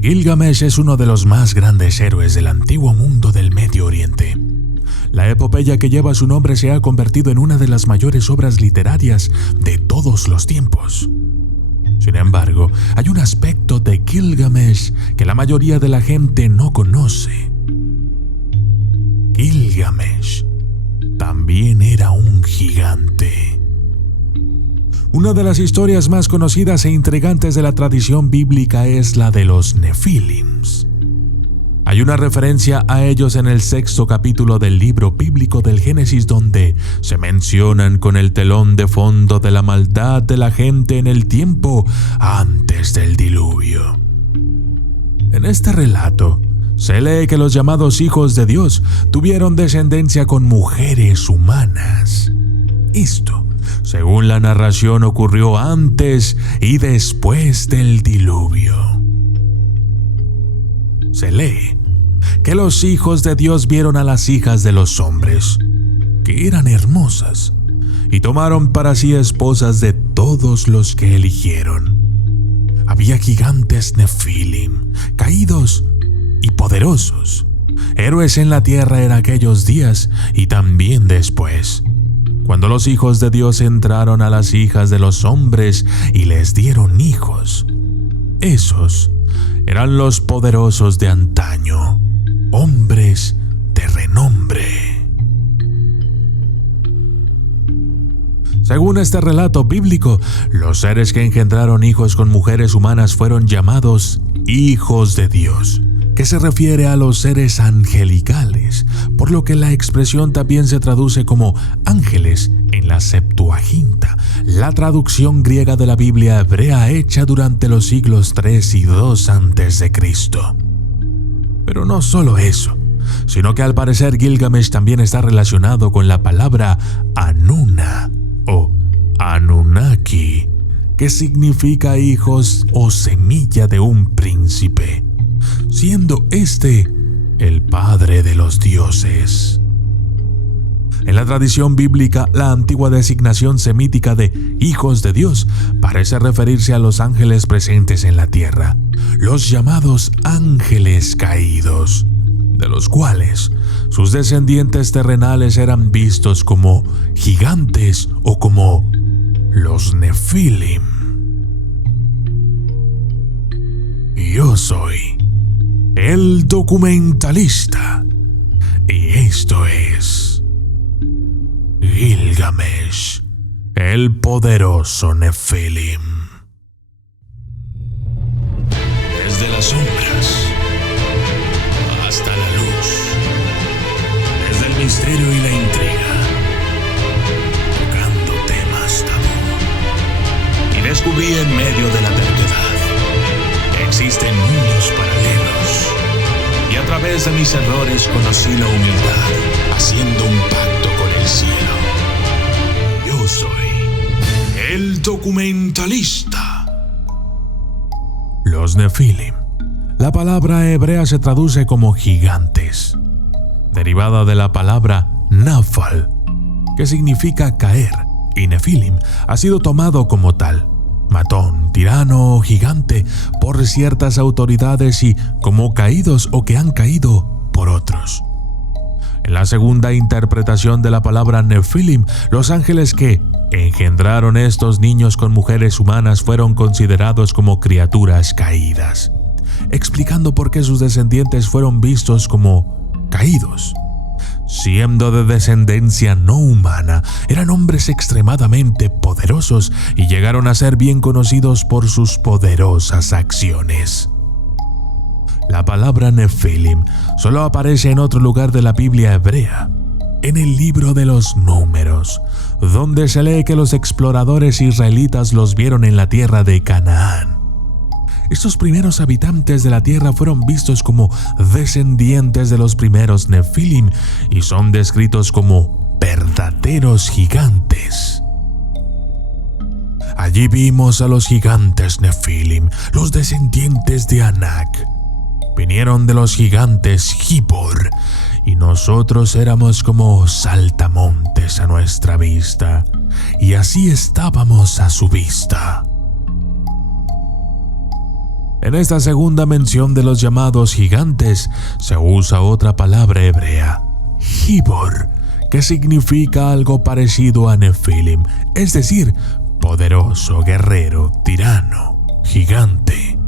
Gilgamesh es uno de los más grandes héroes del antiguo mundo del Medio Oriente. La epopeya que lleva su nombre se ha convertido en una de las mayores obras literarias de todos los tiempos. Sin embargo, hay un aspecto de Gilgamesh que la mayoría de la gente no conoce. Gilgamesh también era un gigante. Una de las historias más conocidas e intrigantes de la tradición bíblica es la de los Nefilims. Hay una referencia a ellos en el 6º capítulo del libro bíblico del Génesis, donde se mencionan con el telón de fondo de la maldad de la gente en el tiempo antes del diluvio. En este relato, se lee que los llamados hijos de Dios tuvieron descendencia con mujeres humanas. Esto, según la narración, ocurrió antes y después del diluvio. Se lee que los hijos de Dios vieron a las hijas de los hombres, que eran hermosas, y tomaron para sí esposas de todos los que eligieron. Había gigantes Nefilim, caídos y poderosos, héroes en la tierra en aquellos días y también después, cuando los hijos de Dios entraron a las hijas de los hombres y les dieron hijos. Esos eran los poderosos de antaño, hombres de renombre. Según este relato bíblico, los seres que engendraron hijos con mujeres humanas fueron llamados hijos de Dios, que se refiere a los seres angelicales, por lo que la expresión también se traduce como ángeles en la Septuaginta, la traducción griega de la Biblia hebrea hecha durante los siglos III y II a.C. Pero no solo eso, sino que al parecer Gilgamesh también está relacionado con la palabra Anuna o Anunnaki, que significa hijos o semilla de un príncipe, siendo este el padre de los dioses. En la tradición bíblica, la antigua designación semítica de hijos de Dios parece referirse a los ángeles presentes en la tierra, los llamados ángeles caídos, de los cuales sus descendientes terrenales eran vistos como gigantes o como los Nefilim. Yo soy el documentalista y esto es Gilgamesh, el poderoso Nefilim. Desde las sombras hasta la luz, desde el misterio y la intriga, tocando temas tabú. Y descubrí en medio de la terquedad que existen mundos paralelos. Y a través de mis errores conocí la humildad, haciendo un pacto con el cielo. Yo soy el documentalista. Los Nefilim. La palabra hebrea se traduce como gigantes, derivada de la palabra Nafal, que significa caer, y Nefilim ha sido tomado como tal, matón, tirano o gigante, por ciertas autoridades y como caídos o que han caído por otros. En la segunda interpretación de la palabra Nefilim, los ángeles que engendraron estos niños con mujeres humanas fueron considerados como criaturas caídas, explicando por qué sus descendientes fueron vistos como caídos. Siendo de descendencia no humana, eran hombres extremadamente poderosos y llegaron a ser bien conocidos por sus poderosas acciones. La palabra Nefilim solo aparece en otro lugar de la Biblia hebrea, en el libro de los Números, donde se lee que los exploradores israelitas los vieron en la tierra de Canaán. Estos primeros habitantes de la tierra fueron vistos como descendientes de los primeros Nefilim y son descritos como verdaderos gigantes. Allí vimos a los gigantes Nefilim, los descendientes de Anak. Vinieron de los gigantes Gibor, y nosotros éramos como saltamontes a nuestra vista, y así estábamos a su vista. En esta segunda mención de los llamados gigantes se usa otra palabra hebrea, Gibor, que significa algo parecido a Nefilim, es decir, poderoso, guerrero, tirano, gigante.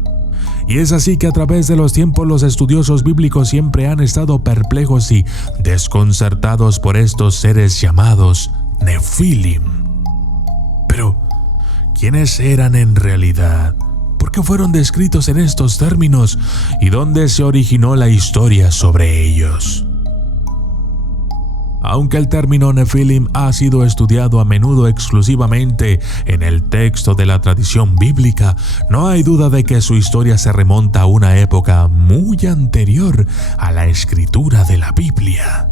Y es así que a través de los tiempos los estudiosos bíblicos siempre han estado perplejos y desconcertados por estos seres llamados Nefilim. Pero, ¿quiénes eran en realidad? ¿Por qué fueron descritos en estos términos? ¿Y dónde se originó la historia sobre ellos? Aunque el término Nefilim ha sido estudiado a menudo exclusivamente en el texto de la tradición bíblica, no hay duda de que su historia se remonta a una época muy anterior a la escritura de la Biblia.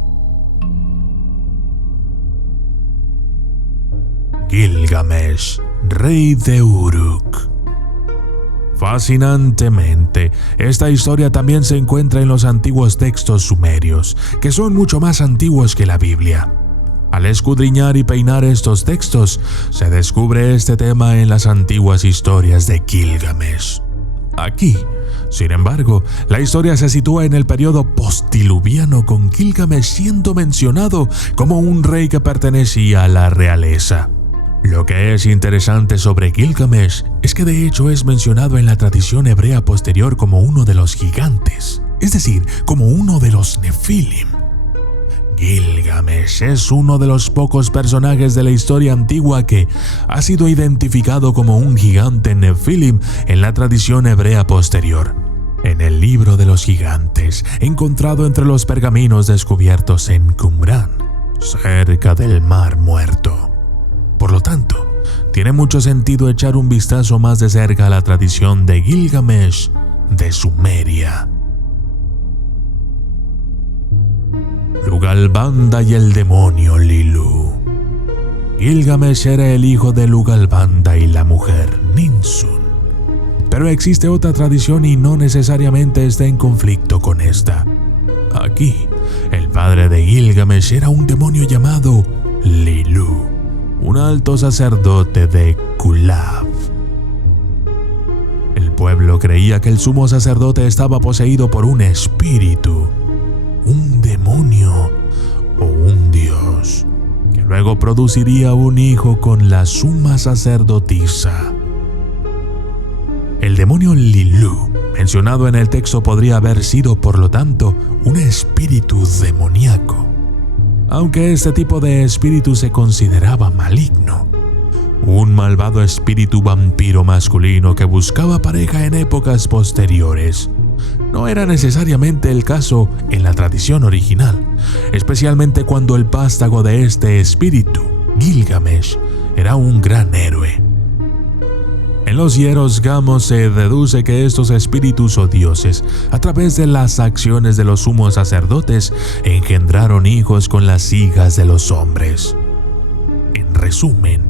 Gilgamesh, rey de Uruk. Fascinantemente, esta historia también se encuentra en los antiguos textos sumerios, que son mucho más antiguos que la Biblia. Al escudriñar y peinar estos textos, se descubre este tema en las antiguas historias de Gilgamesh. Aquí, sin embargo, la historia se sitúa en el periodo postdiluviano, con Gilgamesh siendo mencionado como un rey que pertenecía a la realeza. Lo que es interesante sobre Gilgamesh es que de hecho es mencionado en la tradición hebrea posterior como uno de los gigantes, es decir, como uno de los Nefilim. Gilgamesh es uno de los pocos personajes de la historia antigua que ha sido identificado como un gigante Nefilim en la tradición hebrea posterior. En el libro de los gigantes, encontrado entre los pergaminos descubiertos en Qumran, cerca del Mar Muerto. Por lo tanto, tiene mucho sentido echar un vistazo más de cerca a la tradición de Gilgamesh de Sumeria. Lugalbanda y el demonio Lilu. Gilgamesh era el hijo de Lugalbanda y la mujer Ninsun. Pero existe otra tradición y no necesariamente está en conflicto con esta. Aquí, el padre de Gilgamesh era un demonio llamado Lilu, un alto sacerdote de Kulab. El pueblo creía que el sumo sacerdote estaba poseído por un espíritu, un demonio o un dios, que luego produciría un hijo con la suma sacerdotisa. El demonio Lilu, mencionado en el texto, podría haber sido, por lo tanto, un espíritu demoníaco, aunque este tipo de espíritu se consideraba maligno. Un malvado espíritu vampiro masculino que buscaba pareja en épocas posteriores. No era necesariamente el caso en la tradición original, especialmente cuando el vástago de este espíritu, Gilgamesh, era un gran héroe. En los hieros gamos se deduce que estos espíritus o dioses, a través de las acciones de los sumos sacerdotes, engendraron hijos con las hijas de los hombres. En resumen,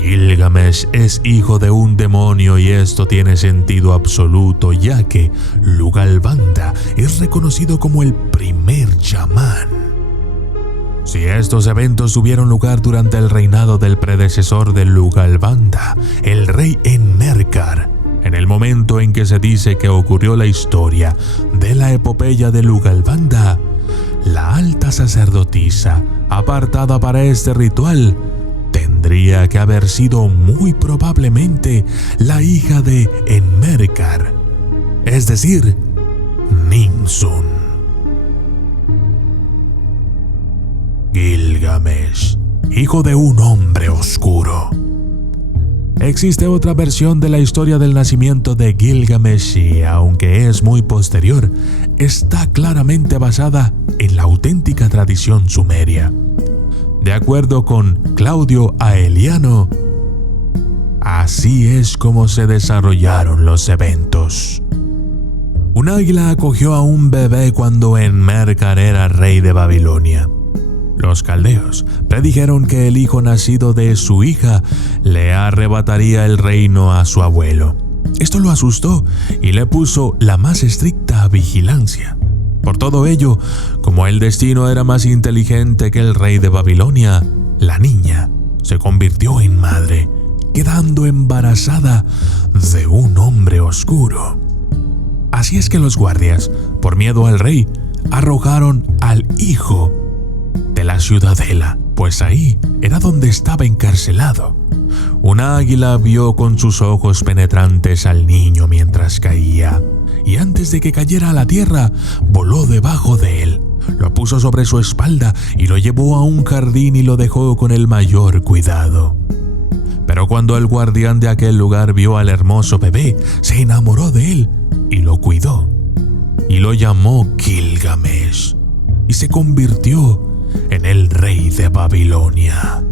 Gilgamesh es hijo de un demonio y esto tiene sentido absoluto, ya que Lugalbanda es reconocido como el primer chamán. Si estos eventos tuvieron lugar durante el reinado del predecesor de Lugalbanda, el rey Enmerkar, en el momento en que se dice que ocurrió la historia de la epopeya de Lugalbanda, la alta sacerdotisa apartada para este ritual tendría que haber sido muy probablemente la hija de Enmerkar, es decir, Ninsun. Gilgamesh, hijo de un hombre oscuro. Existe otra versión de la historia del nacimiento de Gilgamesh y, aunque es muy posterior, está claramente basada en la auténtica tradición sumeria. De acuerdo con Claudio Aeliano, así es como se desarrollaron los eventos. Un águila acogió a un bebé cuando Enmerkar era rey de Babilonia. Los caldeos predijeron que el hijo nacido de su hija le arrebataría el reino a su abuelo. Esto lo asustó y le puso la más estricta vigilancia. Por todo ello, como el destino era más inteligente que el rey de Babilonia, la niña se convirtió en madre, quedando embarazada de un hombre oscuro. Así es que los guardias, por miedo al rey, arrojaron al hijo de la ciudadela, pues ahí era donde estaba encarcelado. Una águila vio con sus ojos penetrantes al niño mientras caía, y antes de que cayera a la tierra, voló debajo de él. Lo puso sobre su espalda y lo llevó a un jardín y lo dejó con el mayor cuidado. Pero cuando el guardián de aquel lugar vio al hermoso bebé, se enamoró de él y lo cuidó. Y lo llamó Gilgamesh, y se convirtió en el rey de Babilonia.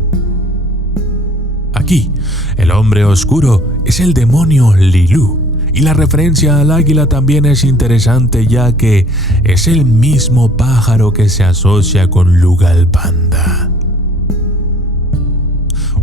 Aquí, el hombre oscuro es el demonio Lilú, y la referencia al águila también es interesante, ya que es el mismo pájaro que se asocia con Lugalbanda.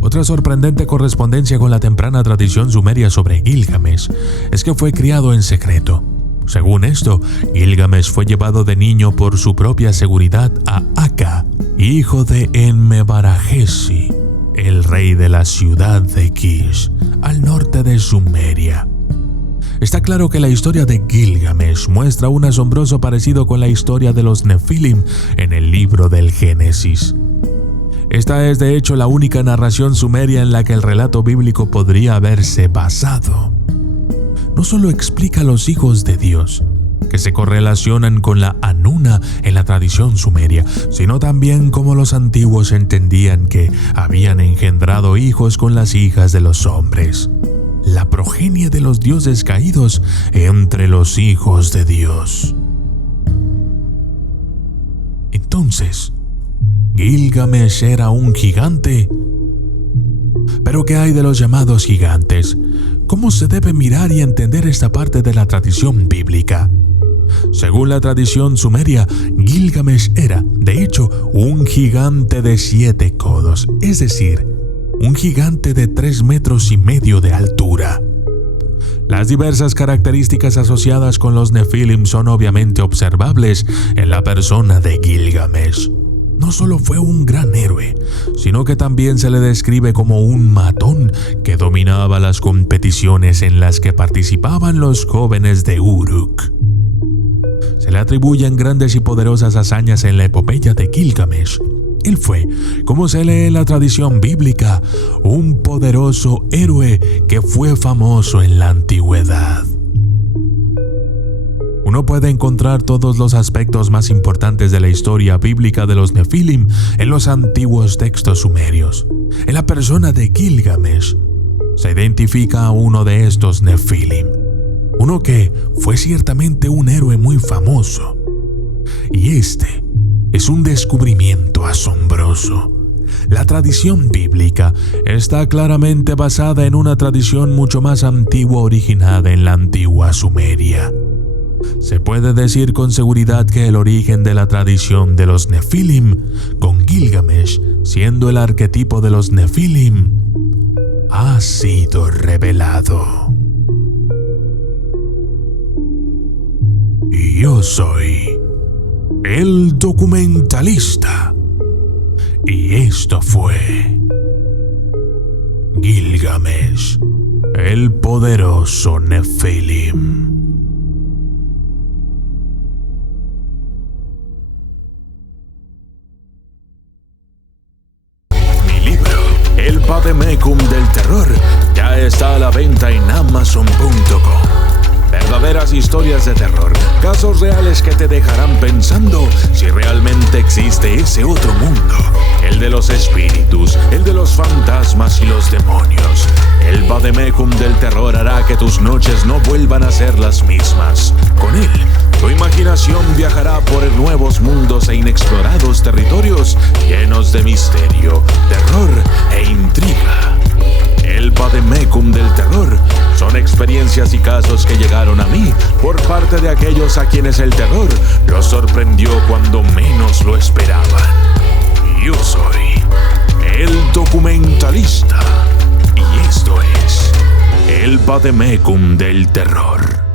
Otra sorprendente correspondencia con la temprana tradición sumeria sobre Gilgamesh es que fue criado en secreto. Según esto, Gilgamesh fue llevado de niño por su propia seguridad a Aka, hijo de Enmebarajesi, el rey de la ciudad de Kish, al norte de Sumeria. Está claro que la historia de Gilgamesh muestra un asombroso parecido con la historia de los Nefilim en el libro del Génesis. Esta es de hecho la única narración sumeria en la que el relato bíblico podría haberse basado. No solo explica a los hijos de Dios, que se correlacionan con la Anuna en la tradición sumeria, sino también cómo los antiguos entendían que habían engendrado hijos con las hijas de los hombres, la progenie de los dioses caídos entre los hijos de Dios. Entonces, ¿Gilgamesh era un gigante? ¿Pero qué hay de los llamados gigantes? ¿Cómo se debe mirar y entender esta parte de la tradición bíblica? Según la tradición sumeria, Gilgamesh era, de hecho, un gigante de 7 codos, es decir, un gigante de 3,5 metros de altura. Las diversas características asociadas con los Nefilim son obviamente observables en la persona de Gilgamesh. No solo fue un gran héroe, sino que también se le describe como un matón que dominaba las competiciones en las que participaban los jóvenes de Uruk. Se le atribuyen grandes y poderosas hazañas en la epopeya de Gilgamesh. Él fue, como se lee en la tradición bíblica, un poderoso héroe que fue famoso en la antigüedad. Uno puede encontrar todos los aspectos más importantes de la historia bíblica de los Nefilim en los antiguos textos sumerios. En la persona de Gilgamesh se identifica a uno de estos Nefilim, uno que fue ciertamente un héroe muy famoso. Y este es un descubrimiento asombroso. La tradición bíblica está claramente basada en una tradición mucho más antigua originada en la antigua Sumeria. Se puede decir con seguridad que el origen de la tradición de los Nefilim, con Gilgamesh siendo el arquetipo de los Nefilim, ha sido revelado. Y yo soy el documentalista. Y esto fue Gilgamesh, el poderoso Nefilim. El Vademecum del terror ya está a la venta en Amazon.com. Verdaderas historias de terror, casos reales que te dejarán pensando si realmente existe ese otro mundo, el de los espíritus, el de los fantasmas y los demonios. El Vademecum del terror hará que tus noches no vuelvan a ser las mismas. Con él, tu imaginación viajará por nuevos mundos e inexplorados territorios llenos de misterio, terror e intriga. El Vademecum del terror son experiencias y casos que llegaron a mí por parte de aquellos a quienes el terror los sorprendió cuando menos lo esperaban. Yo soy el documentalista y esto es el Vademecum del terror.